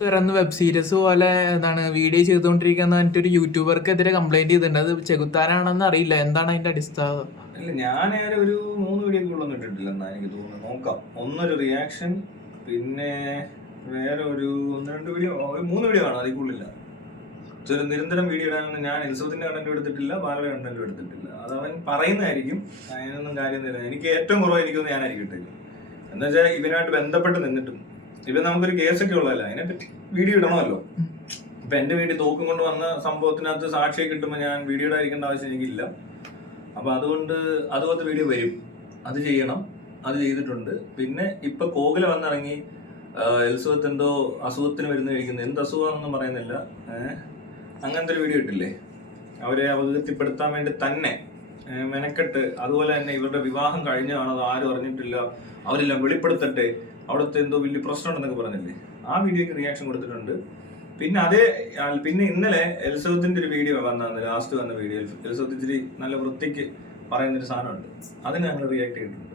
തുറന്ന് web series പോലെ എന്താണ് വീഡിയോ ചെയ്തുകൊണ്ടിരിക്കുന്ന ഒരു യൂട്യൂബർക്കെതിരെ കംപ്ലൈന്റ് ചെയ്തിട്ടുണ്ട്. അത് ചെകുത്താനാണെന്ന് അറിയില്ല. എന്താണ് അതിന്റെ അടിസ്ഥാനം? അല്ല ഞാൻ ഒരു മൂന്ന് വീഡിയോ ഇട്ടിട്ടില്ല എന്നാ എനിക്ക് തോന്നുന്നു നോക്കാം. ഒന്നൊരു റിയാക്ഷൻ പിന്നെ വേറെ ഒരു ഒന്ന് രണ്ട് വീഡിയോ മൂന്ന് വീഡിയോ ആണ് അതിൽ കൂടുതലില്ല നിരന്തരം വീഡിയോ ഇടാനൊന്നും ഞാൻ എലിസബത്തിന്റെ കണ്ടന്റ് എടുത്തിട്ടില്ല ബാലയുടെ കണ്ടന്റ് എടുത്തിട്ടില്ല. അത് അവൻ പറയുന്നതായിരിക്കും. അതിനൊന്നും കാര്യം തരുന്നത് എനിക്ക് ഏറ്റവും കുറവ് എനിക്കൊന്നും ഞാനായിരിക്കും ഇട്ടില്ല എന്താ വെച്ചാൽ ഇവനായിട്ട് ബന്ധപ്പെട്ട് നിന്നിട്ടും ഇവൻ നമുക്കൊരു കേസൊക്കെ ഉള്ളതല്ല? അതിനെപ്പറ്റി വീഡിയോ ഇടണമല്ലോ. ഇപ്പൊ എന്റെ വീട്ടിൽ തോക്കും കൊണ്ട് വന്ന സംഭവത്തിനകത്ത് സാക്ഷിയെ കിട്ടുമ്പോൾ ഞാൻ വീഡിയോ ഇടാതിരിക്കേണ്ട ആവശ്യം എനിക്കില്ല. അപ്പൊ അതുകൊണ്ട് അതുപോലത്തെ വീഡിയോ വരും. അത് ചെയ്യണം. അത് ചെയ്തിട്ടുണ്ട്. പിന്നെ ഇപ്പൊ കോകില വന്നിറങ്ങി എൽസുഖത്ത് എന്തോ അസുഖത്തിന് വരുന്ന കഴിക്കുന്നത് എന്ത് അസുഖമാണെന്നൊന്നും പറയുന്നില്ല. അങ്ങനത്തെ ഒരു വീഡിയോ ഇട്ടില്ലേ? അവരെ അപകീർത്തിപ്പെടുത്താൻ വേണ്ടി തന്നെ മെനക്കെട്ട് അതുപോലെ തന്നെ ഇവരുടെ വിവാഹം കഴിഞ്ഞതാണോ അത് ആരും അറിഞ്ഞിട്ടില്ല. അവരെല്ലാം വെളിപ്പെടുത്തട്ടെ. അവിടുത്തെ എന്തോ വലിയ പ്രശ്നം ഉണ്ടെന്നൊക്കെ പറഞ്ഞില്ലേ? ആ വീഡിയോക്ക് റിയാക്ഷൻ കൊടുത്തിട്ടുണ്ട്. പിന്നെ അതേ പിന്നെ ഇന്നലെ എൽസവത്തിന്റെ ഒരു വീഡിയോ വന്നു ലാസ്റ്റ് വന്ന വീഡിയോ ഇച്ചിരി നല്ല വൃത്തിക്ക് പറയുന്ന ഒരു സാധനമുണ്ട്. അതിന് ഞങ്ങൾ റിയാക്ട് ചെയ്തിട്ടുണ്ട്.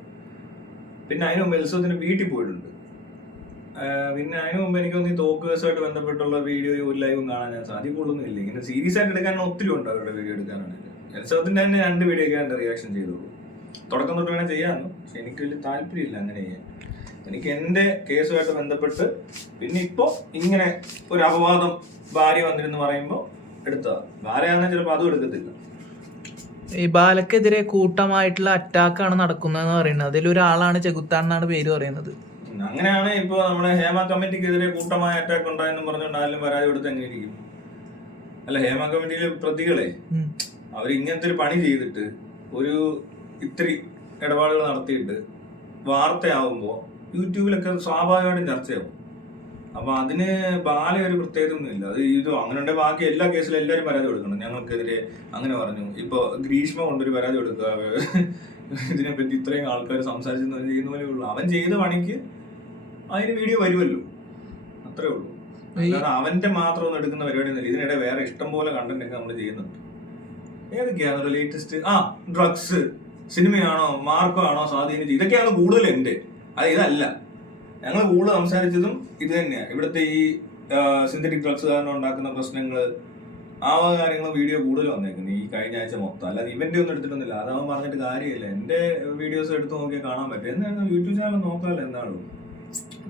പിന്നെ അതിനു മുമ്പ് എൽസവത്തിന്റെ വീട്ടിൽ പോയിട്ടുണ്ട്. പിന്നെ അതിനു മുമ്പ് എനിക്ക് തോന്നി തോക്ക് ബന്ധപ്പെട്ടുള്ള വീഡിയോ ഒരു ലൈവും കാണാൻ ഞാൻ സാധ്യത ഇല്ല. ഇങ്ങനെ സീരിയസ് ആയിട്ട് എടുക്കാൻ ഒത്തിരി ഉണ്ട് അവരുടെ വീഡിയോ എടുക്കാനാണെങ്കിൽ എൽസവത്തിന്റെ തന്നെ രണ്ട് വീഡിയോ ഒക്കെ റിയാക്ഷൻ ചെയ്തോളൂ തുടക്കം തൊട്ട് വേണേൽ ചെയ്യാമെന്നു പക്ഷെ എനിക്ക് വലിയ താല്പര്യമില്ല അങ്ങനെ ചെയ്യാൻ. എനിക്ക് എന്റെ കേസുമായിട്ട് ബന്ധപ്പെട്ട് പിന്നെ ഇപ്പോ ഇങ്ങനെ ഒരു അപവാദം ഭാര്യ വന്നിരുന്ന് പറയുമ്പോൾ എടുത്തതാ. ഭാര്യയാണെന്ന് ചിലപ്പോൾ അതും എടുക്കത്തില്ല. ഈ ബാലക്കെതിരെ കൂട്ടമായിട്ടുള്ള അറ്റാക്കാണ് നടക്കുന്നതെന്ന് പറയുന്നത്. അതിലൊരാളാണ് ചെകുത്താൻ എന്നാണ് പേര് പറയുന്നത്. അങ്ങനെയാണ് ഇപ്പൊ നമ്മുടെ ഹേമ കമ്മിറ്റിക്കെതിരെ കൂട്ടമായ അറ്റാക്ക് ഉണ്ടായെന്നും പറഞ്ഞുകൊണ്ട് ആരും പരാതി കൊടുത്ത് എങ്ങനെ ഇരിക്കും അല്ല ഹേമ കമ്മിറ്റിയിലെ പ്രതികളെ അവർ ഇങ്ങനത്തെ ഒരു പണി ചെയ്തിട്ട് ഒരു ഇത്തിരി ഇടപാടുകൾ നടത്തിയിട്ട് വാർത്തയാവുമ്പോൾ യൂട്യൂബിലൊക്കെ സ്വാഭാവികമായിട്ടും ചർച്ചയാവും. അപ്പൊ അതിന് ബാല ഒരു പ്രത്യേകത ഒന്നുമില്ല അത് ഇത് അങ്ങനെ ബാക്കി എല്ലാ കേസിലും എല്ലാവരും പരാതി കൊടുക്കണം. ഞങ്ങൾക്കെതിരെ അങ്ങനെ പറഞ്ഞു. ഇപ്പൊ ഗ്രീഷ്മ കൊണ്ടൊരു പരാതി കൊടുക്കുക. ഇതിനെപ്പറ്റി ഇത്രയും ആൾക്കാർ സംസാരിച്ചു ചെയ്യുന്ന പോലെ ഉള്ളൂ. അവൻ ചെയ്ത പണിക്ക് അതിന് വീഡിയോ വരുമല്ലോ. അത്രേ ഉള്ളൂ. അല്ലാതെ അവന്റെ മാത്രം ഒന്നും എടുക്കുന്ന പരിപാടി ഒന്നുമില്ല ഇതിനിടെ വേറെ ഇഷ്ടം പോലെ കണ്ടന്റ് ഒക്കെ നമ്മൾ ചെയ്യുന്നുണ്ട്. ഏതൊക്കെയാണ് ലേറ്റസ്റ്റ് ആ ഡ്രഗ്സ് സിനിമയാണോ? മാർക്കോ ആണോ? സ്വാധീനിച്ചു? ഇതൊക്കെയാണ് കൂടുതൽ എന്റെ അത് ഇതല്ല. ഞങ്ങൾ കൂടുതൽ സംസാരിച്ചതും ഇത് തന്നെയാണ് ഇവിടുത്തെ ഈ സിന്തറ്റിക് ഡ്രഗ്സ് കാരണം ഉണ്ടാക്കുന്ന പ്രശ്നങ്ങൾ ആ വക കാര്യങ്ങൾ വീഡിയോ കൂടുതൽ വന്നേക്കുന്നത് ഈ കഴിഞ്ഞ ആഴ്ച മൊത്തം. അല്ലാതെ ഇവന്റെ ഒന്നും എടുത്തിട്ടൊന്നുമില്ല. അതവൻ പറഞ്ഞിട്ട് കാര്യമില്ല. എന്റെ വീഡിയോസ് എടുത്ത് നോക്കിയാൽ കാണാൻ പറ്റും. എന്തായിരുന്നു യൂട്യൂബ് ചാനൽ നോക്കാമല്ലോ എന്നാളും.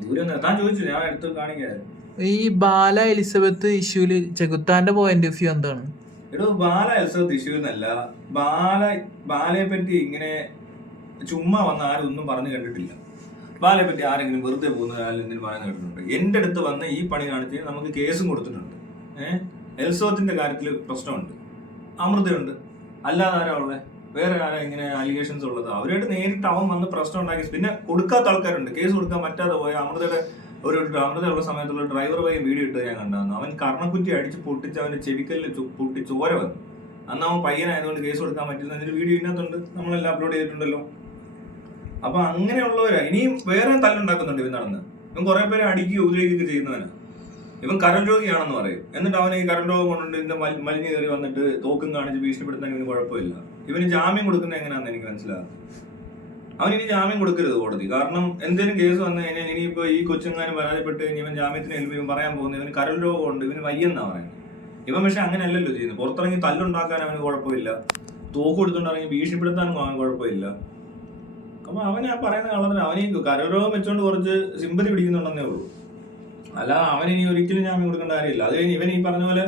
ദൂരം താൻ ചോദിച്ചു ഞാൻ എടുത്ത് കാണിക്കായിരുന്നു. ഈ ബാല എലിസബത്ത് ഇഷ്യൂൽ ചെകുത്താന്റെ പോയിന്റ് ഓഫ് വ്യൂ എന്താണ്? എടോ ബാല എലിസബത്ത് ഇഷ്യൂ എന്നല്ല ബാല ബാലയെ പറ്റി ഇങ്ങനെ ചുമ്മാ വന്ന ആരും ഒന്നും പറഞ്ഞു കണ്ടിട്ടില്ല ബാലയെ പറ്റി ആരെങ്കിലും വെറുതെ പോകുന്ന എന്തെങ്കിലും പറയാൻ കേട്ടിട്ടുണ്ട്. എന്റെ അടുത്ത് വന്ന് ഈ പണി കാണിച്ച് നമുക്ക് കേസും കൊടുത്തിട്ടുണ്ട്. ഏഹ് എൽസോത്തിന്റെ കാര്യത്തിൽ പ്രശ്നമുണ്ട്. അമൃതയുണ്ട്. അല്ലാതെ ആരാ ഉള്ളത് വേറെ ആരാ ഇങ്ങനെ അലിഗേഷൻസ് ഉള്ളത്? അവരായിട്ട് നേരിട്ട് അവൻ വന്ന് പ്രശ്നം ഉണ്ടാക്കി. പിന്നെ കൊടുക്കാത്ത ആൾക്കാരുണ്ട്. കേസ് കൊടുക്കാൻ പറ്റാതെ പോയ അമൃതയുടെ ഒരു അമൃതയുള്ള സമയത്തുള്ള ഡ്രൈവർ പോയി വീഡിയോ ഇട്ട് ഞാൻ കണ്ടായിരുന്നു. അവൻ കർണക്കുറ്റി അടിച്ച് പൊട്ടിച്ച് അവന്റെ ചെവിക്കല്ല് ചു- പൊട്ടി ചോര വന്നു. അന്ന് അവൻ പയ്യനായതുകൊണ്ട് കേസ് കൊടുക്കാൻ പറ്റില്ല. എന്നൊരു വീഡിയോ ഇതിനകത്തുണ്ട്. നമ്മളെല്ലാം അപ്ലോഡ് ചെയ്തിട്ടുണ്ടല്ലോ. അപ്പൊ അങ്ങനെയുള്ളവരാ. ഇനിയും വേറെ തല്ലുണ്ടാക്കുന്നുണ്ട് ഇവൻ നടന്ന്. ഇവൻ കുറെ പേരെ അടിക്കുകയോ ഉപദ്രവിക്കുകയൊക്കെ ചെയ്യുന്നവനാ. ഇവൻ കരൾ രോഗിയാണെന്ന് പറയും. എന്നിട്ട് അവൻ ഈ കരൾ രോഗം കൊണ്ടുണ്ട് ഇതിന്റെ മലിഞ്ഞ് കയറി വന്നിട്ട് തോക്കും കാണിച്ച് ഭീഷണിപ്പെടുത്താൻ ഇവന് കുഴപ്പമില്ല. ഇവന് ജാമ്യം കൊടുക്കുന്നത് എങ്ങനെയാണെന്ന് എനിക്ക് മനസ്സിലാകുന്നത് അവൻ ഇനി ജാമ്യം കൊടുക്കരുത് കോടതി. കാരണം എന്തേലും കേസ് വന്നു കഴിഞ്ഞാൽ ഇനിയിപ്പോ ഈ കൊച്ചുങ്ങാനും പരാതിപ്പെട്ട് കഴിഞ്ഞ് ഇവൻ ജാമ്യത്തിന് ഹെൽപ്പ് ഇവൻ പറയാൻ പോകുന്നത് ഇവന് കരൾ രോഗമുണ്ട് ഇവന് വയ്യെന്നാ പറയുന്നത്. ഇവൻ പക്ഷെ അങ്ങനെയല്ലല്ലോ ചെയ്യുന്നത്. പുറത്തിറങ്ങി തല്ലുണ്ടാക്കാൻ അവന് കുഴപ്പമില്ല. തോക്ക് കൊടുത്തുണ്ടിറങ്ങി ഭീഷണിപ്പെടുത്താനും അവൻ കുഴപ്പമില്ല. അപ്പൊ അവൻ ആ പറയുന്ന അവൻ ഈ കരൾ വെച്ചോണ്ട് കുറച്ച് സിമ്പതി പിടിക്കുന്നുണ്ടെന്നേ ഉള്ളൂ. അല്ല അവൻ ഇനി ഒരിക്കലും ജാമ്യം കൊടുക്കേണ്ട കാര്യമില്ല. അത് കഴിഞ്ഞ് ഇവൻ ഈ പറഞ്ഞ പോലെ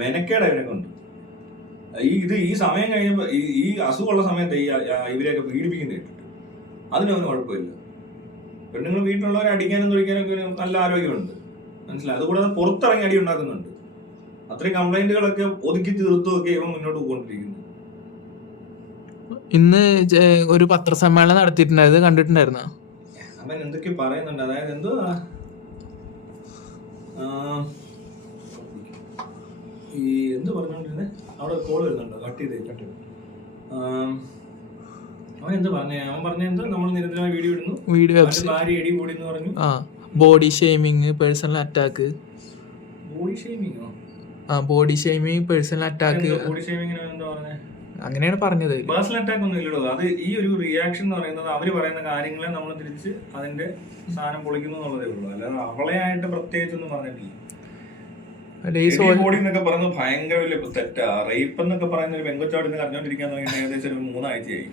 മെനക്കേട് ഇവനെ കൊണ്ട്. ഈ ഇത് ഈ സമയം കഴിഞ്ഞപ്പോ ഈ അസുഖമുള്ള സമയത്ത് ഈ ഇവരെയൊക്കെ പീഡിപ്പിക്കുന്നത് കേട്ടിട്ട് അതിനൊന്നും കുഴപ്പമില്ല. പെണ്ണുങ്ങൾ വീട്ടിലുള്ളവരെ അടിക്കാനും തുടിക്കാനും ഇവന് നല്ല ആരോഗ്യമുണ്ട്. മനസ്സിലായി? അതുകൂടാതെ പുറത്തിറങ്ങി അടി ഉണ്ടാക്കുന്നുണ്ട്. അത്രയും കംപ്ലൈന്റുകളൊക്കെ ഒതുക്കി തീർത്തുമൊക്കെ ഇവൻ മുന്നോട്ട് പോയിക്കൊണ്ടിരിക്കുന്നു. ഇന്ന് ഒരു പത്രസമ്മേളനം നടത്തിയിട്ടുണ്ടായത് കണ്ടിട്ടുണ്ടായിരുന്നു? അവൻ എന്തൊക്കെ പറയുന്നുണ്ട്. അതായത് എന്തോ ഈ എന്ത് പറഞ്ഞോണ്ടിരുന്നേ? അവിടെ കോൾ വരുന്നുണ്ടോ? കട്ട് ചെയ്തേ കട്ട് അവൻ എന്ത് പറഞ്ഞേ? അവൻ പറഞ്ഞ എന്തോ? നമ്മൾ നിരന്തരമായി വീഡിയോ ഇടുന്നു. വീഡിയോ ഭാര്യ എടി കൂടി എന്ന് പറഞ്ഞു. ആ body shaming personal attack body ഷേമിങ്ങോ ആ body shaming personal attack body ഷേമിങ്ങിന് എന്താ പറഞ്ഞേ? അങ്ങനെയാണ് പറഞ്ഞത്. പേഴ്സണൽ അറ്റാക്ക് ഒന്നും ഇല്ലടോ. അത് ഈ ഒരു റിയാക്ഷൻ എന്ന് പറയുന്നത് അവർ പറയുന്ന കാര്യങ്ങളെ നമ്മൾ തിരിച്ച് അതിന്റെ സാധനം പൊളിക്കുന്നു എന്നുള്ളതേ ഉള്ളൂ. അല്ലാതെ അവളെ ആയിട്ട് പ്രത്യേകിച്ചൊന്നും പറഞ്ഞിട്ടില്ല. ബോഡി എന്നൊക്കെ പറയുന്നത് ഭയങ്കര വലിയ തെറ്റാ. റേപ്പ് എന്നൊക്കെ പറയുന്ന ഒരു പെങ്കൊച്ചോട് ഇന്ന് കറഞ്ഞോണ്ടിരിക്കാൻ തുടങ്ങിയിട്ട് ഏകദേശം ഒരു മൂന്നാഴ്ചയായി.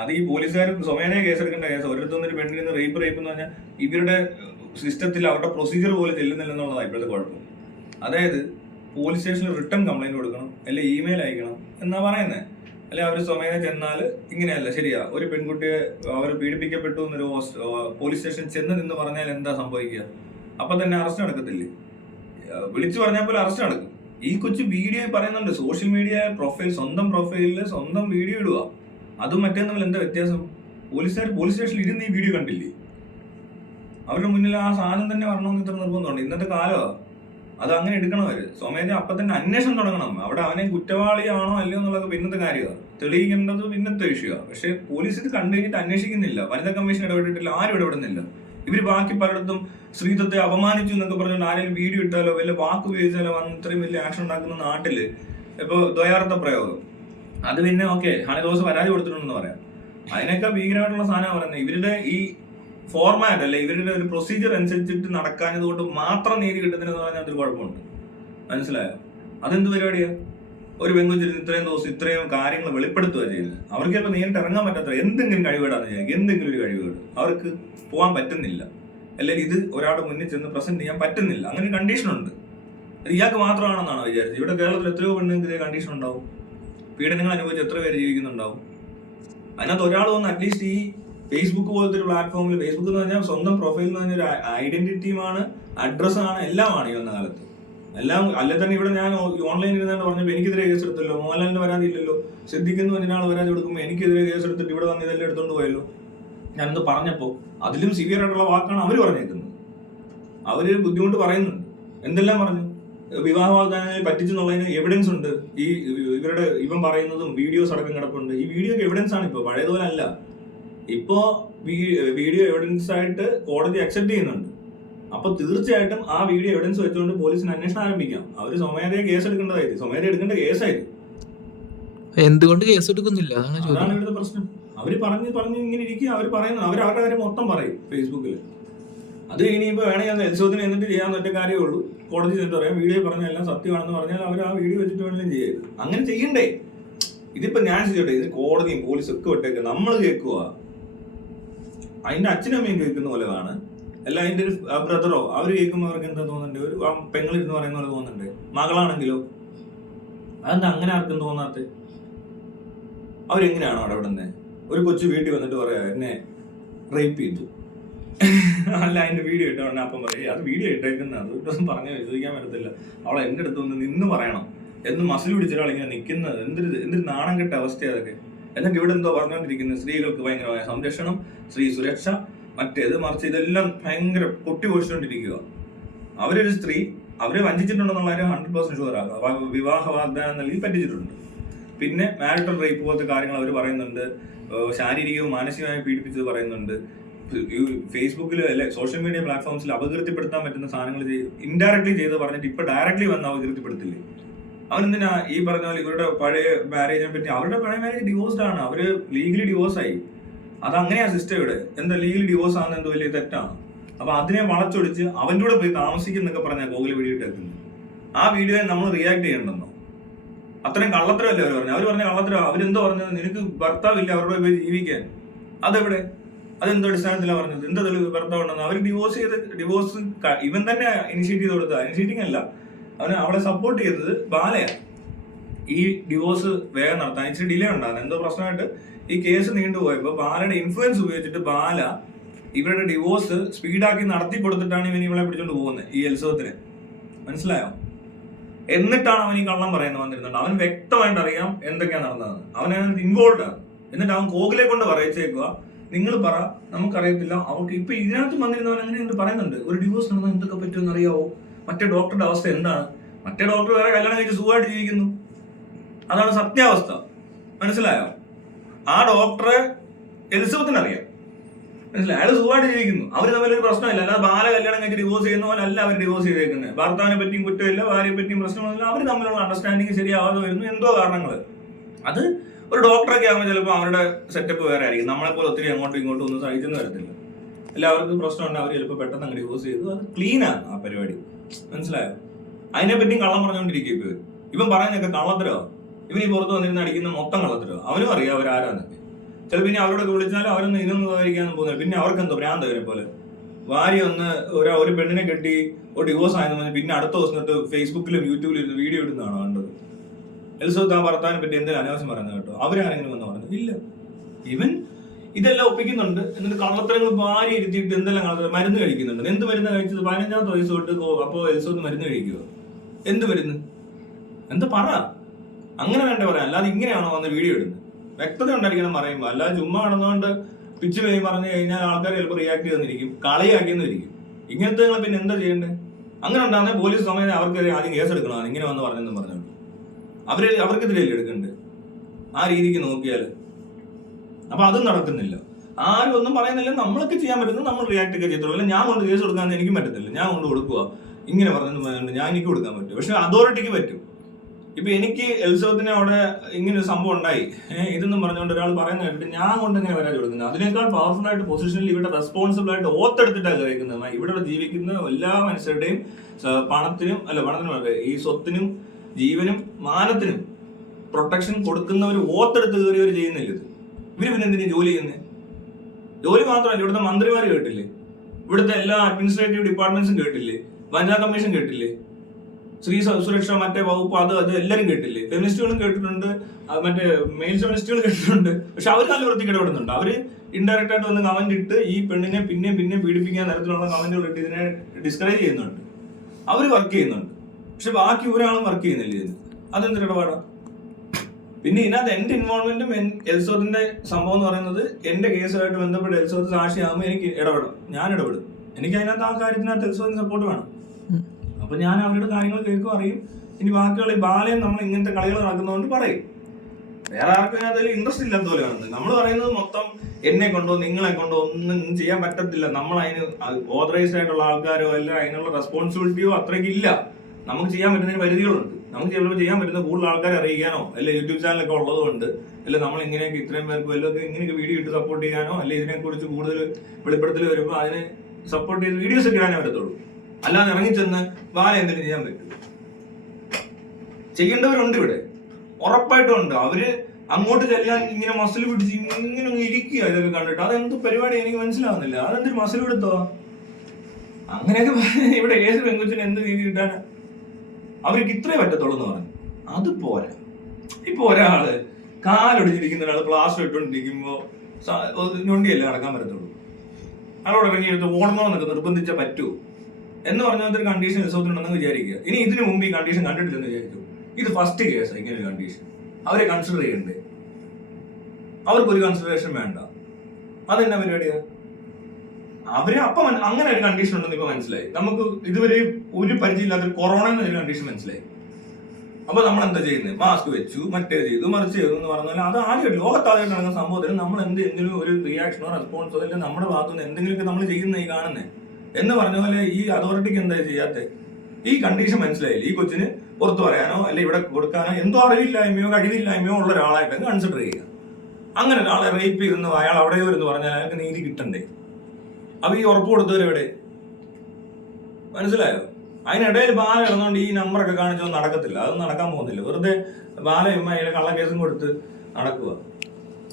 അത് ഈ പോലീസുകാർ സ്വമേധയെ കേസെടുക്കേണ്ട കേസ്. ഒരിടത്തുനിന്ന് ഒരു പെണ്ണിൽ നിന്ന് റേപ്പ് റേപ്പ് എന്ന് പറഞ്ഞാൽ ഇവരുടെ സിസ്റ്റത്തിൽ അവരുടെ പ്രൊസീജിയർ പോലെ ചെല്ലുന്നില്ലെന്നുള്ളതാണ് ഇപ്പോഴത്തെ കുഴപ്പം. അതായത് പോലീസ് സ്റ്റേഷനിൽ റിട്ടേൺ കംപ്ലൈന്റ് കൊടുക്കണം അല്ലെ ഇമെയിൽ അയക്കണം എന്നാ പറയുന്നത് അല്ലെ അവർ സ്വമേധ ചെന്നാൽ ഇങ്ങനെയല്ല ശരിയാ. ഒരു പെൺകുട്ടിയെ അവർ പീഡിപ്പിക്കപ്പെട്ടു എന്നൊരു പോലീസ് സ്റ്റേഷൻ ചെന്ന് നിന്ന് പറഞ്ഞാൽ എന്താ സംഭവിക്കുക? അപ്പൊ തന്നെ അറസ്റ്റ് നടക്കത്തില്ലേ? വിളിച്ചു പറഞ്ഞാൽ പോലെ അറസ്റ്റ് നടക്കും. ഈ കൊച്ചു വീഡിയോ പറയുന്നുണ്ട് സോഷ്യൽ മീഡിയ പ്രൊഫൈൽ സ്വന്തം പ്രൊഫൈലിൽ സ്വന്തം വീഡിയോ ഇടുക. അതും മറ്റേ തമ്മിൽ എന്താ വ്യത്യാസം? പോലീസുകാർ പോലീസ് സ്റ്റേഷനിൽ ഇരുന്ന് ഈ വീഡിയോ കണ്ടില്ലേ? അവരുടെ മുന്നിൽ ആ സാധനം തന്നെ വരണമെന്ന് ഇത്ര നിർബന്ധമുണ്ട്. ഇന്നത്തെ കാലമാണ് അത് അങ്ങനെ എടുക്കണം അവർ. സ്വമേധ അപ്പൊ തന്നെ അന്വേഷണം തുടങ്ങണം. അവിടെ അവനെ കുറ്റവാളിയാണോ അല്ലയോ എന്നുള്ളത് പിന്നത്തെ കാര്യമാണ് തെളിയിക്കേണ്ടത് പിന്നത്തെ വിഷയമാണ് പക്ഷെ പോലീസ് ഇത് കണ്ടു കഴിഞ്ഞിട്ട് അന്വേഷിക്കുന്നില്ല. വനിതാ കമ്മീഷൻ ഇടപെട്ടിട്ടില്ല. ആരും ഇടപെടുന്നില്ല. ഇവർ ബാക്കി പലയിടത്തും സ്ത്രീത്വത്തെ അപമാനിച്ചു എന്നൊക്കെ പറഞ്ഞുകൊണ്ട് ആരെങ്കിലും വീഡിയോ ഇട്ടാലോ വല്ല വാക്ക് ഉപയോഗിച്ചാലോ വന്ന് ഇത്രയും വലിയ ആക്ഷൻ ഉണ്ടാക്കുന്ന നാട്ടിൽ ഇപ്പൊ ദ്വയാർത്ഥ പ്രയോഗം. അത് പിന്നെ ഓക്കെ ഹണി ഹണിദോസ് പരാതി കൊടുത്തിട്ടുണ്ടെന്ന് പറയാം. അതിനൊക്കെ ഭീകരമായിട്ടുള്ള സാധനമാണ് പറയുന്നത്. ഇവരുടെ ഈ ഫോർമാറ്റ് അല്ലെ? ഇവരുടെ ഒരു പ്രൊസീജിയർ അനുസരിച്ചിട്ട് നടക്കാഞ്ഞത് കൊണ്ട് മാത്രം നീതി കിട്ടുന്നതെന്ന് പറഞ്ഞാൽ അതൊരു കുഴപ്പമുണ്ട്. മനസ്സിലായോ? അതെന്ത് പരിപാടിയാ? ഒരു പെങ്കുച്ചിൽ ഇത്രയും ദിവസം ഇത്രയും കാര്യങ്ങൾ വെളിപ്പെടുത്തുക ചെയ്യുന്നത്. അവർക്ക് ചിലപ്പോൾ നേരിട്ട് ഇറങ്ങാൻ പറ്റാത്ത എന്തെങ്കിലും കഴിവേടാന്ന് വിചാരിക്കും. എന്തെങ്കിലും ഒരു കഴിവേട് അവർക്ക് പോകാൻ പറ്റുന്നില്ല. അല്ലെങ്കിൽ ഇത് ഒരാളുടെ മുന്നിൽ ചെന്ന് പ്രസന്റ് ചെയ്യാൻ പറ്റുന്നില്ല. അങ്ങനെ കണ്ടീഷൻ ഉണ്ട്. ഇയാൾക്ക് മാത്രമാണെന്നാണ് വിചാരിച്ചത്. ഇവിടെ കേരളത്തിൽ എത്രയോ പെണ്ണുങ്ങൾക്ക് ഇതേ കണ്ടീഷൻ ഉണ്ടാവും. പീഡനങ്ങൾ അനുഭവിച്ച് എത്ര പേര് ജീവിക്കുന്നുണ്ടാവും. അതിനകത്ത് ഒരാൾ വന്ന് അറ്റ്ലീസ്റ്റ് ഈ ഫേസ്ബുക്ക് പോലത്തെ ഒരു പ്ലാറ്റ്ഫോമിൽ ഫേസ്ബുക്ക് എന്ന് പറഞ്ഞാൽ സ്വന്തം പ്രൊഫൈൽ എന്ന് പറഞ്ഞാൽ ഒരു ഐഡന്റിറ്റിയുമാണ് അഡ്രസ്സാണ് എല്ലാമാണ് ഈ വന്ന കാലത്ത്. എല്ലാം അല്ലെ തന്നെ ഇവിടെ ഞാൻ ഓൺലൈനിൽ ഇരുന്നാണ് പറഞ്ഞപ്പോൾ എനിക്കെതിരെ കേസ് എടുത്തല്ലോ മോഹൻലാലിന്റെ പരാതി ഇല്ലല്ലോ ശ്രദ്ധിക്കുന്നു ആൾ പരാതി കൊടുക്കുമ്പോൾ എനിക്കെതിരെ കേസ് എടുത്തിട്ട് ഇവിടെ വന്ന് ഇതെല്ലാം എടുത്തോണ്ട് പോയല്ലോ. ഞാനത് പറഞ്ഞപ്പോൾ അതിലും സിവിയർ ആയിട്ടുള്ള വാക്കാണ് അവർ പറഞ്ഞേക്കുന്നത്. അവർ ബുദ്ധിമുട്ട് പറയുന്നുണ്ട്. എന്തെല്ലാം പറഞ്ഞു? വിവാഹ വാഗ്ദാനങ്ങളിൽ പറ്റിച്ചെന്നുള്ളതിന് എവിഡൻസ് ഉണ്ട്. ഈ ഇവരുടെ ഇവൻ പറയുന്നതും വീഡിയോസ് അടക്കം കിടപ്പുണ്ട്. ഈ വീഡിയോ എവിഡൻസ് ആണ് ഇപ്പോൾ പഴയതുപോലെ അല്ല ഇപ്പോ വീഡിയോ എവിഡൻസ് ആയിട്ട് കോടതി അക്സെപ്റ്റ് ചെയ്യുന്നുണ്ട്. അപ്പൊ തീർച്ചയായിട്ടും ആ വീഡിയോ എവിഡൻസ് വെച്ചുകൊണ്ട് പോലീസിന് അന്വേഷണം ആരംഭിക്കാം. അവർ സ്വമേധയെ കേസ് എടുക്കേണ്ടതായിരുന്നു സ്വമേധ എടുക്കേണ്ട കേസായിരുന്നു എന്തുകൊണ്ട് കേസ് എടുക്കുന്നില്ല? അതാണ് ഇവിടുത്തെ പ്രശ്നം. അവർ പറഞ്ഞ് പറഞ്ഞ് ഇങ്ങനെ ഇരിക്കുക. അവർ പറയുന്നത് അവർ അവരുടെ കാര്യം മൊത്തം പറയും ഫേസ്ബുക്കിൽ അത് ഇനിയിപ്പോ വേണമെങ്കിൽ എൽസോദിനെ എന്നിട്ട് ചെയ്യാൻ ഒറ്റ കാര്യമേ ഉള്ളൂ. കോടതി ചെന്നിട്ട് പറയാം വീഡിയോ പറഞ്ഞ എല്ലാം സത്യമാണെന്ന് പറഞ്ഞാൽ അവർ ആ വീഡിയോ വെച്ചിട്ട് വേണമെങ്കിലും ചെയ്യരുത്. അങ്ങനെ ചെയ്യണ്ടേ. ഇതിപ്പോ ഞാൻ ചെയ്യട്ടെ ഇത് കോടതിയും പോലീസും ഒക്കെ വിട്ടേക്ക്. നമ്മൾ കേൾക്കുക അതിന്റെ അച്ഛനും അമ്മയും കേൾക്കുന്ന പോലെതാണ്. അല്ല അതിന്റെ ഒരു ബ്രദറോ അവർ കേൾക്കുമ്പോൾ അവർക്ക് എന്താ തോന്നുന്നുണ്ട്? ഒരു ആ പെങ്ങളിരുന്ന് പറയുന്ന പോലെ തോന്നുന്നുണ്ട്. മകളാണെങ്കിലോ? അതെന്താ അങ്ങനെ ആർക്കും തോന്നാത്ത? അവരെങ്ങനെയാണോ ഇടപെടുന്നത് ഒരു കൊച്ചു വീട്ടിൽ വന്നിട്ട് പറയാ എന്നെ റേപ്പ് ചെയ്തു. അല്ല അതിന്റെ വീഡിയോ ഇട്ടോണ്ട് അപ്പം പറയും അത് വീഡിയോ ഇട്ടേക്കുന്ന അത് ഒന്നും പറഞ്ഞ് വിശ്വസിക്കാൻ പറ്റത്തില്ല. അവളെ എന്റെ അടുത്ത് നിന്ന് പറയണം. എന്ന് മസിൽ പിടിച്ചൊരാളിങ്ങനെ നിൽക്കുന്നത് എന്തൊരു എന്തൊരു നാണം കെട്ട അവസ്ഥയാണ് അതൊക്കെ. എന്നിട്ട് ഇവിടെ എന്തോ പറഞ്ഞുകൊണ്ടിരിക്കുന്നത് സ്ത്രീകൾക്ക് ഭയങ്കരമായ സംരക്ഷണം സ്ത്രീ സുരക്ഷ മറ്റേത് മറിച്ച് ഇതെല്ലാം ഭയങ്കര പൊട്ടി പൊഴിച്ചുകൊണ്ടിരിക്കുക അവരൊരു സ്ത്രീ അവരെ വഞ്ചിച്ചിട്ടുണ്ടെന്നുള്ള കാര്യം ഹൺഡ്രഡ് പെർസെന്റ് ഷുവർ ആകാം വിവാഹ വാഗ്ദാനം നൽകി പറ്റിച്ചിട്ടുണ്ട്. പിന്നെ മാരിറ്റൽ റേപ്പ് പോലത്തെ കാര്യങ്ങൾ അവർ പറയുന്നുണ്ട്. ശാരീരികവും മാനസികമായി പീഡിപ്പിച്ചത് പറയുന്നുണ്ട്. ഫേസ്ബുക്കിൽ അല്ലെ സോഷ്യൽ മീഡിയ പ്ലാറ്റ്ഫോംസിൽ അപകീർത്തിപ്പെടുത്താൻ പറ്റുന്ന സാധനങ്ങൾ ഇൻഡയറക്ട്ലി ചെയ്ത് പറഞ്ഞിട്ട് ഇപ്പൊ ഡയറക്ട്ലി വന്ന് അപകീർത്തിപ്പെടുത്തില്ലേ? അവനെന്തിനാ ഈ പറഞ്ഞ പോലെ ഇവരുടെ പഴയ മാരേജിനെ പറ്റി? അവരുടെ പഴയ മാരേജ് ഡിവോഴ്സ്ഡ് ആണ്. അവർ ലീഗലി ഡിവോഴ്സ് ആയി. അത് അങ്ങനെയാ സിസ്റ്റം ഇവിടെ. എന്താ ലീഗലി ഡിവോഴ്സ് ആണെന്ന് എന്തോ വലിയ തെറ്റാണ്. അപ്പൊ അതിനെ വളച്ചൊടിച്ച് അവന്റെ കൂടെ പോയി താമസിക്കുന്നൊക്കെ പറഞ്ഞ ഗൂഗിൾ വീഡിയോ ഇട്ടേക്കുന്നത്. ആ വീഡിയോയെ നമ്മൾ റിയാക്ട് ചെയ്യണ്ടെന്നോ? അത്രയും കള്ളത്തരമല്ലേ അവർ പറഞ്ഞു? അവർ പറഞ്ഞ കള്ളത്തരം അവരെന്തോ പറഞ്ഞത്? നിനക്ക് ഭർത്താവില്ല അവരുടെ പോയി ജീവിക്കാൻ. അതെവിടെ? അതെന്തോ അടിസ്ഥാനത്തിലാണ് പറഞ്ഞത്? എന്താ ഭർത്താവ് ഉണ്ടെന്ന്? അവർ ഡിവോഴ്സ് ചെയ്ത് ഡിവോഴ്സ് ഇവൻ തന്നെ ഇനിഷ്യേറ്റ് ചെയ്ത് കൊടുത്താ ഇനിഷ്യേറ്റിംഗ് അല്ല. അവന് അവളെ സപ്പോർട്ട് ചെയ്തത് ബാലയാണ്. ഈ ഡിവോഴ്സ് വേഗം നടത്താൻ ഇച്ചിരി ഡിലേ ഉണ്ടാകുന്നത് എന്തോ പ്രശ്നമായിട്ട് ഈ കേസ് നീണ്ടുപോയപ്പോൾ ബാലയുടെ ഇൻഫ്ലുവൻസ് ഉപയോഗിച്ചിട്ട് ബാല ഇവരുടെ ഡിവോഴ്സ് സ്പീഡാക്കി നടത്തി കൊടുത്തിട്ടാണ് ഇവൻ ഇവളെ പിടിച്ചോണ്ട് പോകുന്നത് ഈ എൽസവത്തിന് മനസ്സിലായോ? എന്നിട്ടാണ് അവൻ ഈ കള്ളം പറയുന്നത് വന്നിരുന്നത്. അവൻ വ്യക്തമായിട്ട് അറിയാം എന്തൊക്കെയാണ് നടന്നത്. അവൻ അതിനകത്ത് ഇൻവോൾവ് ആണ്. എന്നിട്ട് അവൻ കോകിലെ കൊണ്ട് പറയിച്ചേക്കുക നിങ്ങൾ പറ നമുക്കറിയത്തില്ല. അവർക്ക് ഇപ്പൊ ഇതിനകത്ത് വന്നിരുന്നവൻ അങ്ങനെ പറയുന്നുണ്ട്. ഒരു ഡിവോഴ്സ് നടന്നാൽ എന്തൊക്കെ പറ്റുമെന്ന് അറിയാവോ? മറ്റേ ഡോക്ടറുടെ അവസ്ഥ എന്താണ്? മറ്റേ ഡോക്ടർ വേറെ കല്യാണം കഴിച്ച് സുഖമായിട്ട് ജീവിക്കുന്നു. അതാണ് സത്യാവസ്ഥ. മനസ്സിലായോ? ആ ഡോക്ടറെ എലിസബത്തിന് അറിയാം മനസ്സിലായി? അയാൾ സുഖമായിട്ട് ജീവിക്കുന്നു. അവർ തമ്മിൽ ഒരു പ്രശ്നമില്ല. അല്ലാതെ ബാല കല്യാണം കഴിച്ച് ഡിവോഴ്സ് ചെയ്യുന്ന പോലെ അല്ല അവർ ഡിവോഴ്സ് ചെയ്തേക്കുന്നത് ഭർത്താവിനെ പറ്റിയും കുറ്റമില്ല ഭാര്യയെ പറ്റിയും പ്രശ്നമൊന്നുമില്ല. അവർ തമ്മിലുള്ള അണ്ടർസ്റ്റാൻഡിങ് ശരിയാവാതെ വരുന്നു. എന്തോ കാരണങ്ങൾ അത് ഒരു ഡോക്ടറൊക്കെ ആകുമ്പോൾ ചിലപ്പോൾ അവരുടെ സെറ്റപ്പ് വേറെ ആയിരിക്കും. നമ്മളെപ്പോലെ ഒത്തിരി അങ്ങോട്ടും ഇങ്ങോട്ടും ഒന്നും സഹിച്ചെന്ന് വരത്തില്ല. എല്ലാവർക്കും പ്രശ്നമുണ്ട്. അവർ ചിലപ്പോൾ പെട്ടെന്ന് അങ്ങ് ഡിവോഴ്സ് ചെയ്തു. അത് ക്ലീനാണ് ആ പരിപാടി. മനസ്സിലായോ? അതിനെപ്പറ്റിയും കള്ളം പറഞ്ഞുകൊണ്ടിരിക്കും ഇപ്പൊ ഇവൻ. പറയുന്നൊക്കെ കള്ളത്തരോ ഇവൻ ഈ പുറത്ത് വന്നിരുന്ന് അടിക്കുന്ന മൊത്തം കള്ളത്തരോ അവനും അറിയാം അവരാരാന്നൊക്കെ ചിലപ്പോൾ ഇനി അവരോടൊക്കെ വിളിച്ചാലും അവരൊന്നും ഇതൊന്നും കഴിക്കാന്ന് പോകുന്നില്ല. പിന്നെ അവർക്ക് എന്തോ ഞാൻ ഇവരെ പോലെ. ഭാര്യ ഒന്ന് ഒരു ഒരു പെണ്ണിനെ കെട്ടി ഒരു ഡിവോഴ്സ് ആയെന്ന് പറഞ്ഞ് പിന്നെ അടുത്ത ദിവസം തൊട്ട് ഫേസ്ബുക്കിലും യൂട്യൂബിലും ഇരുന്ന് വീഡിയോ ഇടുന്നതാണോ കണ്ടത്. എൽസോത്ത് ആ ഭർത്താവിനെ പറ്റി എന്തെങ്കിലും അനാവശ്യം പറയുന്നത് കേട്ടോ. അവരാരെങ്കിലും വന്ന് പറഞ്ഞത്? ഇല്ല. ഇവൻ ഇതെല്ലാം ഒപ്പിക്കുന്നുണ്ട്. എന്നിട്ട് കള്ളത്തരങ്ങൾ ഭാര്യ ഇരുത്തിയിട്ട് എന്തെല്ലാം കള്ളത്തരം? മരുന്ന് കഴിക്കുന്നുണ്ട്. എന്ത് മരുന്ന് കഴിച്ചത്? പതിനഞ്ചാമത്തെ വയസ്സ് തൊട്ട് അപ്പോ അപ്പോ ഒന്ന് മരുന്ന് കഴിക്കുമോ എന്ത് മരുന്ന്? എന്ത് പറ. അങ്ങനെ വേണ്ട പറയാം അല്ലാതെ ഇങ്ങനെയാണോ വന്ന് വീഡിയോ ഇടുന്നത്? വ്യക്തത ഉണ്ടായിരിക്കണം പറയുമ്പോൾ അല്ലാതെ ചുമ്മാ നടന്നുകൊണ്ട് പിച്ച് പേയും പറഞ്ഞു കഴിഞ്ഞാൽ ആൾക്കാർ ചിലപ്പോൾ റിയാക്ട് ചെയ്തെന്നിരിക്കും കളിയാക്കിയെന്നിരിക്കും ഇങ്ങനത്തെ നിങ്ങൾ പിന്നെ എന്താ ചെയ്യേണ്ടത് അങ്ങനെ ഉണ്ടാകുന്ന പോലീസ് സമയം അവർക്ക് ആദ്യം കേസ് എടുക്കണം? ഇങ്ങനെ വന്ന് പറഞ്ഞെന്ന് പറഞ്ഞോളൂ അവർ അവർക്കെതിരെയല്ലേ എടുക്കേണ്ടത് ആ രീതിക്ക് നോക്കിയാൽ അപ്പൊ അതും നടക്കുന്നില്ല. ആരും ഒന്നും പറയുന്നില്ല. നമ്മളൊക്കെ ചെയ്യാൻ പറ്റുന്നത് നമ്മൾ റിയാക്ട് ഒക്കെ ചെയ്തോളൂ ഞാൻ കൊണ്ട് കേസ് കൊടുക്കാൻ എനിക്കും പറ്റത്തില്ല. ഞാൻ കൊണ്ട് കൊടുക്കുക ഇങ്ങനെ പറഞ്ഞു ഞാൻ എനിക്ക് കൊടുക്കാൻ പറ്റും. പക്ഷെ അതോറിറ്റിക്ക് പറ്റും. ഇപ്പൊ എനിക്ക് എൽസവത്തിന് അവിടെ ഇങ്ങനെ ഒരു സംഭവം ഉണ്ടായി. ഇതെന്നും പറഞ്ഞുകൊണ്ട് ഒരാൾ പറയുന്ന കേട്ടിട്ട് ഞാൻ കൊണ്ട് എങ്ങനെ വരാൻ കൊടുക്കുന്നത് അതിനേക്കാൾ പവർഫുൾ ആയിട്ട് പൊസിഷനിൽ ഇവിടെ റെസ്പോൺസിബിൾ ആയിട്ട് ഓത്തെടുത്തിട്ടാണ് കഴിക്കുന്നത് ഇവിടെ ജീവിക്കുന്ന എല്ലാ മനുഷ്യരുടെയും പണത്തിനും അല്ല പണത്തിനും ഈ സ്വത്തിനും ജീവനും മാനത്തിനും പ്രൊട്ടക്ഷൻ കൊടുക്കുന്നവർ ഓത്തെടുത്ത് കയറിയവർ ചെയ്യുന്നില്ല ഇത്. ഇവർ പിന്നെ എന്തിനാ ജോലി ചെയ്യുന്നത് ജോലി മാത്രമല്ല ഇവിടുത്തെ മന്ത്രിമാർ കേട്ടില്ലേ? ഇവിടുത്തെ എല്ലാ അഡ്മിനിസ്ട്രേറ്റീവ് ഡിപ്പാർട്ട്മെന്റ്സും കേട്ടില്ലേ? വനിതാ കമ്മീഷൻ കേട്ടില്ലേ? സ്ത്രീ സുരക്ഷ മറ്റേ വകുപ്പ് അത് അത് എല്ലാവരും കേട്ടില്ലേ? ഫെമിനിസ്റ്റുകളും കേട്ടിട്ടുണ്ട് മറ്റേ മെയിൽ ഫെമിനിസ്റ്റുകൾ കേട്ടിട്ടുണ്ട്. പക്ഷെ അവർ നല്ല വൃത്തിക്ക് ഇടപെടുന്നുണ്ട്. അവർ ഇൻഡയറക്റ്റ് ആയിട്ട് വന്ന് കമന്റ് ഇട്ട് ഈ പെണ്ണിനെ പിന്നെയും പിന്നെയും പീഡിപ്പിക്കാൻ തരത്തിലുള്ള കമന്റുകൾ ഇട്ട് ഇതിനെ ഡിസ്കറേജ് ചെയ്യുന്നുണ്ട്. അവർ വർക്ക് ചെയ്യുന്നുണ്ട്. പക്ഷെ ബാക്കി ഒരാളും വർക്ക് ചെയ്യുന്നില്ല ഇതിന്. അതെന്തൊരു ഇടപാടാ? പിന്നെ ഇതിനകത്ത് എന്റെ ഇൻവോൾവ്മെന്റും എൽസോത്തിന്റെ സംഭവം എന്ന് പറയുന്നത് എന്റെ കേസുമായിട്ട് ബന്ധപ്പെട്ട് എൽസോത്ത് സാക്ഷിയാകുമ്പോൾ എനിക്ക് ഇടപെടും. ഞാൻ ഇടപെടും. എനിക്ക് അതിനകത്ത് ആ കാര്യത്തിനകത്ത് എൽസോത്തിന് സപ്പോർട്ട് വേണം. അപ്പൊ ഞാൻ അവരുടെ കാര്യങ്ങൾ കേൾക്കും അറിയും. ഇനി ബാക്കിയുള്ള ഈ ബാലയും നമ്മൾ ഇങ്ങനത്തെ കളികൾ നടക്കുന്നതുകൊണ്ട് പറയും. വേറെ ആർക്കും അതിൽ ഇൻട്രസ്റ്റ് ഇല്ലാത്ത പോലെ കാണുന്നത് നമ്മൾ പറയുന്നത് മൊത്തം എന്നെ കൊണ്ടോ നിങ്ങളെ കൊണ്ടോ ഒന്നും ചെയ്യാൻ പറ്റത്തില്ല. നമ്മൾ അതിന് ഓതറൈസ്ഡ് ആയിട്ടുള്ള ആൾക്കാരോ അല്ല അതിനുള്ള റെസ്പോൺസിബിലിറ്റിയോ അത്രയ്ക്ക് ഇല്ല നമുക്ക് ചെയ്യാൻ പറ്റുന്നതിന് പരിധികളുണ്ട്. നമുക്ക് ചിലപ്പോൾ ചെയ്യാൻ പറ്റുന്ന കൂടുതൽ ആൾക്കാരെ അറിയിക്കാനോ അല്ലെ യൂട്യൂബ് ചാനലൊക്കെ ഉള്ളതുകൊണ്ട് അല്ലെ നമ്മൾ ഇങ്ങനെയൊക്കെ ഇത്രയും പേർക്ക് വല്ലതൊക്കെ ഇങ്ങനെയൊക്കെ വീഡിയോ ഇട്ട് സപ്പോർട്ട് ചെയ്യാനോ അല്ലെ ഇതിനെക്കുറിച്ച് കൂടുതൽ വെളിപ്പെടുത്തൽ വരുമ്പോൾ അതിനെ സപ്പോർട്ട് ചെയ്ത് വീഡിയോസ് ഒക്കെ ഇടാനേ പറ്റത്തുള്ളൂ. അല്ലാതെ ഇറങ്ങിച്ചെന്ന് ബാല എന്തെങ്കിലും ചെയ്യാൻ പറ്റും ചെയ്യേണ്ടവരുണ്ട് ഇവിടെ. ഉറപ്പായിട്ടും ഉണ്ട്. അവർ അങ്ങോട്ട് ചെല്ലാൻ ഇങ്ങനെ മസിൽ പിടിച്ച് ഇങ്ങനെ ഇരിക്കുക ഇതൊക്കെ കണ്ടിട്ട്. അതെന്ത് പരിപാടി എനിക്ക് മനസ്സിലാവുന്നില്ല. അതെന്തൊരു മസിൽ പിടുത്തോ അങ്ങനെയൊക്കെ ഇവിടെ ഏത് പെങ്കുച്ചിന് എന്ത് രീതി കിട്ടാനാ? അവർക്ക് ഇത്രേ പറ്റത്തുള്ളൂ എന്ന് പറഞ്ഞു. അത് പോരാ ഇപ്പൊ ഒരാൾ കാലൊടിഞ്ഞിരിക്കുന്ന ഒരാൾ പ്ലാസ്റ്റർ ഇട്ടുകൊണ്ടിരിക്കുമ്പോ ഞൊണ്ടിയല്ലേ നടക്കാൻ പറ്റത്തുള്ളൂ. അയാളോട് ഇറങ്ങി എടുത്ത് ഓടണമെന്നൊക്കെ നിർബന്ധിച്ച പറ്റൂ എന്ന് പറഞ്ഞാൽ ഒരു കണ്ടീഷൻ റിസോർട്ടിനുണ്ടെന്ന് വിചാരിക്കുക. ഇനി ഇതിനു മുമ്പ് ഈ കണ്ടീഷൻ കണ്ടിട്ടില്ലെന്ന് വിചാരിച്ചു ഇത് ഫസ്റ്റ് കേസ് ഇങ്ങനെ കണ്ടീഷൻ അവരെ കൺസിഡർ ചെയ്യണ്ടേ? അവർക്കൊരു കൺസിഡറേഷൻ വേണ്ട. അതെന്നാ പരിപാടിയാ? അവർ അപ്പൊ അങ്ങനെ ഒരു കണ്ടീഷൻ ഉണ്ടെന്ന് ഇപ്പൊ മനസ്സിലായി. നമുക്ക് ഇതുവരെ ഒരു പരിചയമില്ലാത്ത കൊറോണ എന്നൊരു കണ്ടീഷൻ മനസ്സിലായി. അപ്പൊ നമ്മൾ എന്താ ചെയ്യുന്നത് മാസ്ക് വെച്ചു മറ്റേ ചെയ്തു മറിച്ച് ചെയ്തു എന്ന് പറഞ്ഞാൽ അത് ആദ്യം ലോകത്താദ്യമായിട്ട് നടക്കുന്ന സംഭവത്തിൽ നമ്മൾ എന്ത് എന്തെങ്കിലും ഒരു റിയാക്ഷനോ റെസ്പോൺസോ അല്ലെങ്കിൽ നമ്മുടെ ഭാഗത്തു നിന്ന് എന്തെങ്കിലുമൊക്കെ നമ്മൾ ചെയ്യുന്ന ഈ കാണുന്നത് എന്ന് പറഞ്ഞ പോലെ ഈ അതോറിറ്റിക്ക് എന്താ ചെയ്യാത്തെ? ഈ കണ്ടീഷൻ മനസ്സിലായില്ല? ഈ കൊച്ചിന് പുറത്തു പറയാനോ അല്ലെ ഇവിടെ കൊടുക്കാനോ എന്തോ അറിവില്ലായ്മയോ കഴിവില്ലായ്മയോ ഉള്ള ഒരാളായിട്ട് കൺസിഡർ ചെയ്യുക. അങ്ങനെ ഒരാളെ റേപ്പ് ചെയ്തെന്ന് അയാൾ അവിടെയോ എന്ന് പറഞ്ഞാൽ അയാൾക്ക് നീതി കിട്ടണ്ടേ? അപ്പൊ ഈ ഉറപ്പ് കൊടുത്തവരെവിടെ മനസ്സിലായോ? അതിനിടയിൽ ബാല ഇടന്നുകൊണ്ട് ഈ നമ്പറൊക്കെ കാണിച്ചൊന്നും നടക്കത്തില്ല. അതൊന്നും നടക്കാൻ പോകുന്നില്ല. വെറുതെ ബാലയമ്മ അതിലെ കള്ളക്കേസും കൊടുത്ത് നടക്കുക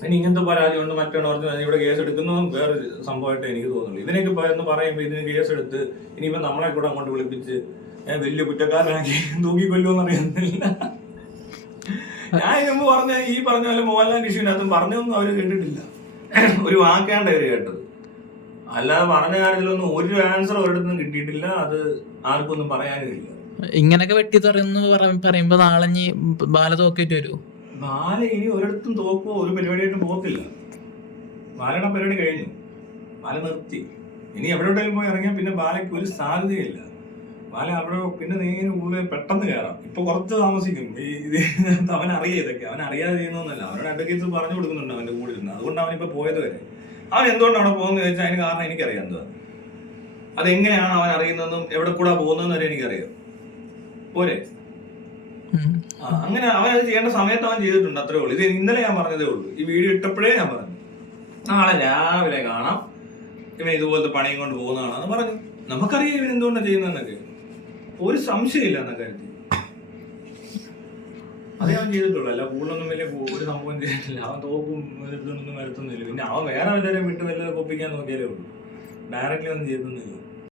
ഇനി ഇങ്ങനത്തെ പരാതി കൊണ്ട് മറ്റേ പറഞ്ഞു ഇവിടെ കേസ് എടുക്കുന്നതും വേറെ സംഭവമായിട്ട് എനിക്ക് തോന്നുള്ളൂ ഇതിനൊക്കെ എന്ന് പറയുമ്പോൾ ഇതിന് കേസ് എടുത്ത് ഇനിയിപ്പോ നമ്മളെ കൂടെ അങ്ങോട്ട് വിളിപ്പിച്ച് ഞാൻ വലിയ കുറ്റക്കാരനാക്കി തൂക്കിക്കൊല്ലുമെന്ന് അറിയുന്നില്ല. ഞാൻ മുമ്പ് പറഞ്ഞ ഈ പറഞ്ഞ പോലെ മോഹൻലാൽ ഇഷ്യൂവിനകത്തും പറഞ്ഞൊന്നും അവർ കേട്ടിട്ടില്ല. ഒരു വാക്കാണ്ട് അവർ കേട്ടത്. അല്ലാതെ പറഞ്ഞ കാര്യത്തിലൊന്നും ഒരു ആൻസർ ഒരിടത്തും കിട്ടിയിട്ടില്ല. അത് ആർക്കും ഒന്നും പറയാനും ഇല്ല ഇങ്ങനൊക്കെ വെട്ടി പറയുമ്പോ നാളെ ഇനി ബാല തോക്കേറ്റ് വരൂ ബാല ഇനി ഒരിടത്തും തോക്കോ ഒരു പരിപാടിയായിട്ടും പോകത്തില്ല ബാലയുടെ പരിപാടി കഴിഞ്ഞു. ബാല നിർത്തി. ഇനി എവിടെയോട്ടെങ്കിലും പോയി ഇറങ്ങിയാൽ പിന്നെ ബാലയ്ക്ക് ഒരു സാധ്യതയില്ല. ബാല അവിടെ പിന്നെ നേരെ ഉള്ളിൽ പെട്ടെന്ന് കയറാം. ഇപ്പൊ കുറച്ച് താമസിക്കും. ഈ ഇത് അവൻ അറിയാം ഇതൊക്കെ. അവൻ അറിയാതെ ചെയ്യുന്നൊന്നല്ല അവരുടെ അഡ്വക്കേറ്റ്സ് പറഞ്ഞു കൊടുക്കുന്നുണ്ട് അവന്റെ കൂടെ ഇരുന്ന്. അതുകൊണ്ട് അവൻ ഇപ്പൊ പോയത് വരെ. അവൻ എന്തുകൊണ്ട് അവിടെ പോകുന്നത് ചോദിച്ചാൽ അതിന് കാരണം എനിക്കറിയാം എന്താ അതെങ്ങനെയാണ് അവൻ അറിയുന്നതെന്നും എവിടെ കൂടാ പോകുന്നതെന്ന് വരെ എനിക്കറിയാം. പോരെ. ആ, അങ്ങനെ അവൻ അത് ചെയ്യേണ്ട സമയത്ത് അവൻ ചെയ്തിട്ടുണ്ട് അത്രേ ഉള്ളൂ. ഇത് ഇന്നലെ ഞാൻ പറഞ്ഞതേ ഉള്ളൂ. ഈ വീഡിയോ ഇട്ടപ്പോഴേ ഞാൻ പറഞ്ഞു. നാളെ രാവിലെ കാണാം. ഇവൻ ഇതുപോലത്തെ പണിയും കൊണ്ട് പോകുന്നതാണെന്ന് പറഞ്ഞു. നമുക്കറിയാം ഇവൻ എന്തുകൊണ്ടാണ് ചെയ്യുന്നതെന്നൊക്കെ. ഒരു സംശയമില്ല എന്ന കാര്യത്തിൽ. അവൻ ചെയ്തിട്ടുള്ളൂ. അല്ല കൂടുതലൊന്നും വലിയ ഒരു സംഭവം ചെയ്തിട്ടില്ല. അവൻ തോക്കും വരുത്തുന്നില്ല. പിന്നെ അവൻ വേറെ വല്ലവരും വിട്ട് വല്ലതും കൊപ്പിക്കാൻ നോക്കിയാലേ ഉള്ളൂ. ഡയറക്റ്റ്ലി ഒന്നും ചെയ്തൊന്നുമില്ല